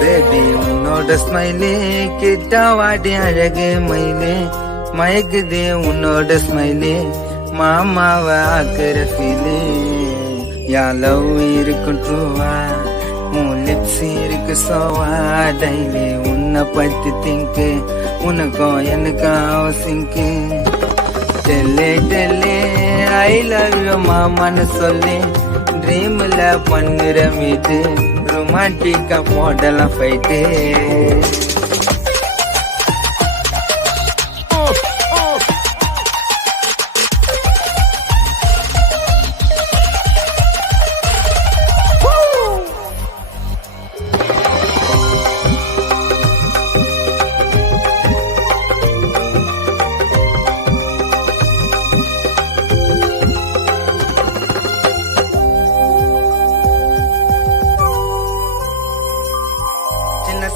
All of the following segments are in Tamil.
பேபி உன்னோட ஸ்மைலே கிட்ட வாடி அழகு மயிலே மயக்குதே உன்னோட ஸ்மைலே மாமாவை ஆக்குற ஃபீலே யா லவ் இருக்கும் ட்ரூவா உன் லிப்ஸ் இருக்கு சோவா டைலி உன்னை பத்தி திங்கு உனக்கும் எனக்கும் அவசிங்கு டெல்லே டெல்லே ஐ லவ் யூ மாமான்னு சொல்லி ட்ரீம்ல பண்ணுற மீது ரொமான்டிக்கா போடலாம் ஃபைட்டு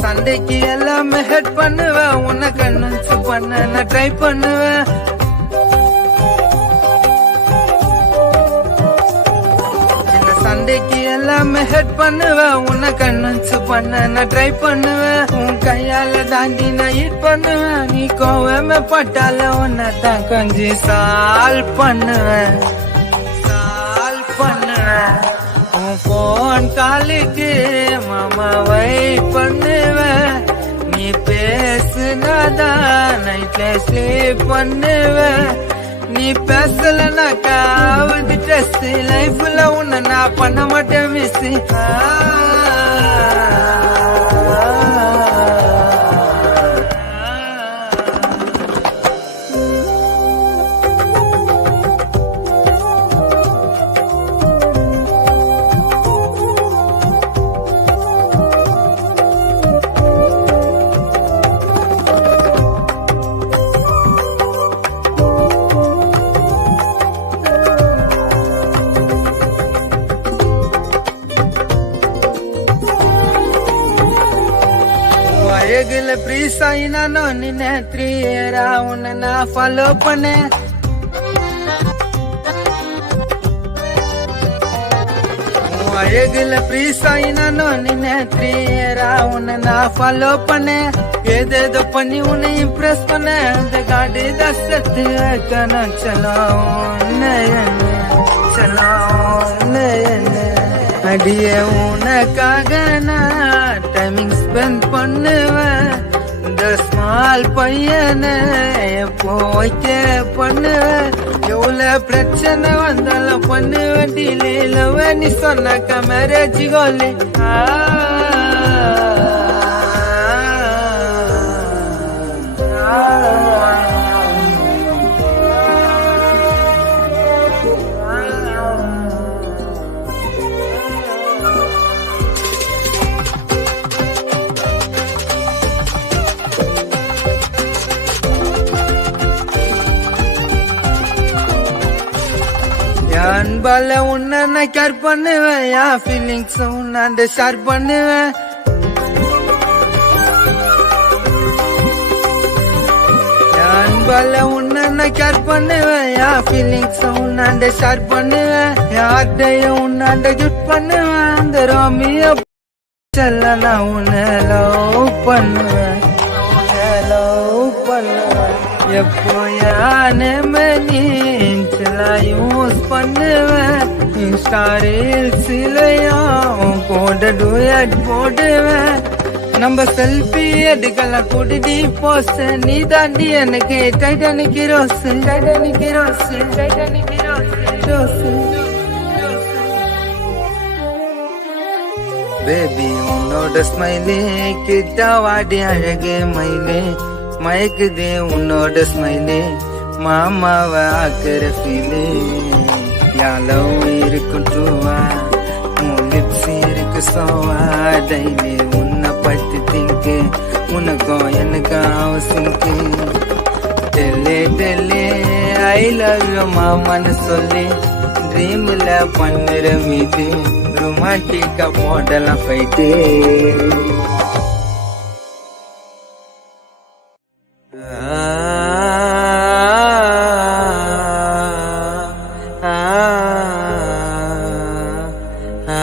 சண்டைக்கு எல்லாமே ஹெட் பண்ணுவேன் உன்னை கன்வின்ஸ் பண்ண நான் ட்ரை பண்ணுவேன் சின்ன சண்டைக்கு எல்லாமே ஹெட் பண்ணுவேன் உன்னை கன்வின்ஸ் பண்ண நான் ட்ரை பண்ணுவேன் உன் கையால தாண்டி நான் ஹிட் பண்ணுவேன் நீ கோவமே பட்டால உன்னை தான் கொஞ்சம் சால்வ் பண்ணுவேன் உன் போன் காலுக்கு மாமா வெயிட் பண்ணுவேன் நீ பேசுனாதான் நைட்ல ஸ்லீப் பண்ணுவேன் நீ பேசலனாக்கா ஆகுது ட்ரெஸ் லைஃப்ல உன்னை நான் பண்ண மாட்டேன் மிஸ் அழகுல ப்ரீஸ் ஆயினானோ நின்ன 3 இயரா உன்னை நான் ஃபாலோ பண்ணேன் அழகுல ப்ரீஸ் ஆயினானோ நின்ன 3 இயரா உன்னை நான் ஃபாலோ பண்ணேன் ஏதேதோ பண்ணி உன்னை இம்ப்ரெஸ் பண்ண அந்த காடு தசத்து வைக்கணும் அடிய உனக்காக நான் டைமிங் ஸ்பெண்ட் பண்ணுவேன் இந்த ஸ்மால் பையனை போய்க்க பண்ணுவேன் எவ்வளவு பிரச்சனை வந்தாலும் பண்ணுவேன் டிலே நீ சொன்னாக்கா மேரேஜ் கோலே அன்பால உன்னை நான் கேர் பண்ணுவேன் என் ஃபீலிங்ஸ் உன்னாண்ட ஷேர் பண்ணுவேன் அன்பால உன்னை நான் கேர் பண்ணுவேன் என் ஃபீலிங்ஸ் உன்னாண்ட ஷேர் பண்ணுவேன் யார்டையும் உன்னாண்ட ஜுட் பண்ணுவேன் அந்த ரோமியோ செல்ல நான் உன்னை லவ் பண்ணுவேன் எப்போ யானே யூஸ் பண்ணுவேன் இன்ஸ்டா ரீல்ஸ்லயும் கூட டூயட் போடுவேன் நம்ம செல்ஃபி எடுக்கலாம் குடிடி போஸ்ட் நீ தாண்டி எனக்கு டைட்டானிக் ரோஸ் பேபி உன்னோட ஸ்மைலே கிட்ட வாடி அழகு மயிலே மயக்குதே உன்னோட ஸ்மைலே மாமாவை ஆக்குற ஃபீலே யாலவும் இருக்கும் ட்ரூவா உன் லிப்ஸ் இருக்கு சோவா டைலி உன்னை பத்தி திங்கு உனக்கும் எனக்கும் அவசியம்க்கு டெல்லே டெல்லே ஐ லவ் யூ மாமான்னு சொல்லி ட்ரீம்ல பண்ணுற மீது ரொமான்டிக்கா போடலாம் ஃபைட்டு ஆ